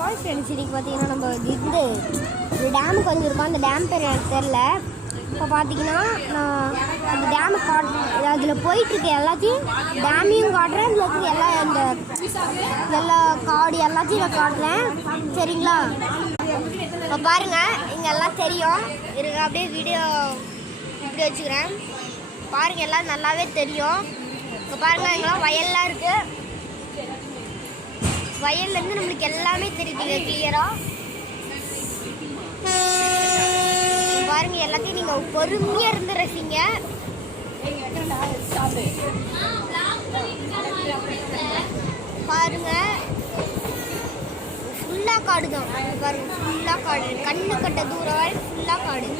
Hi friends, இன்றைக்கி பார்த்தீங்கன்னா நம்ம இந்த டேமுக்கு வந்துருக்கோம். அந்த டேம் பேர் எனக்கு தெரில. இப்போ பார்த்தீங்கன்னா நான் அந்த டேமை அதில் போயிட்டுருக்கேன். எல்லாத்தையும் டேமையும் காட்டுறேன், அதில் இருக்க எல்லா காடு எல்லாத்தையும் நான் காட்டுறேன். சரிங்களா? இப்போ பாருங்கள், இங்கே எல்லாம் தெரியும் இருக்கு. அப்படியே வீடியோ இப்படி வச்சுக்கிறேன் பாருங்கள், எல்லாம் நல்லாவே தெரியும். இப்போ பாருங்கள், இங்கெல்லாம் வயல்லாம் இருக்குது. வயல்லேருந்து நம்மளுக்கு எல்லாமே தெரியுதுங்க கிளியராக. பாருங்க, எல்லாத்தையும் நீங்கள் பொறுமையாக இருந்து ரசிங்க. பாருங்க, ஃபுல்லாக காடு தான். பாருங்க, ஃபுல்லாக காடு, கண்ணு கட்ட தூரம் வரைக்கும் ஃபுல்லாக காடு.